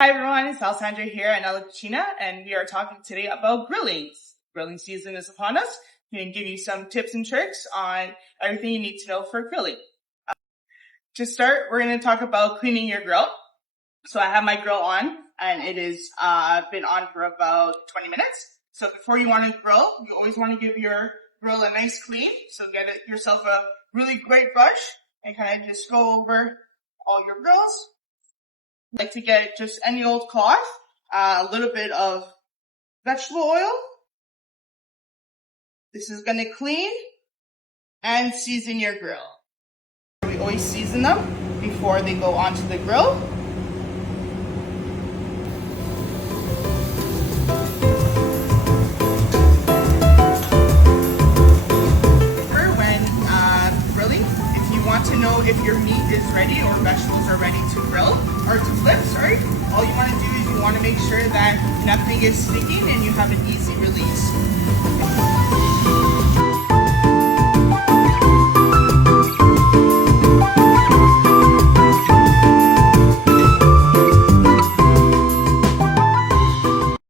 Hi everyone, it's Alessandra here at Nella, and we are talking today about grilling. Grilling season is upon us. We can give you some tips and tricks on everything you need to know for grilling. To start, we're going to talk about cleaning your grill. So I have my grill on, and it is been on for about 20 minutes. So before you want to grill, you always want to give your grill a nice clean. So get yourself a really great brush and kind of just go over all your grills. Like to get just any old cloth, a little bit of vegetable oil. This is going to clean and season your grill. We always season them before they go onto the grill. When grilling, if you want to know if your meat is ready or vegetables are ready to grill, or to flip, all you want to do is you want to make sure that nothing is sticking and you have an easy release.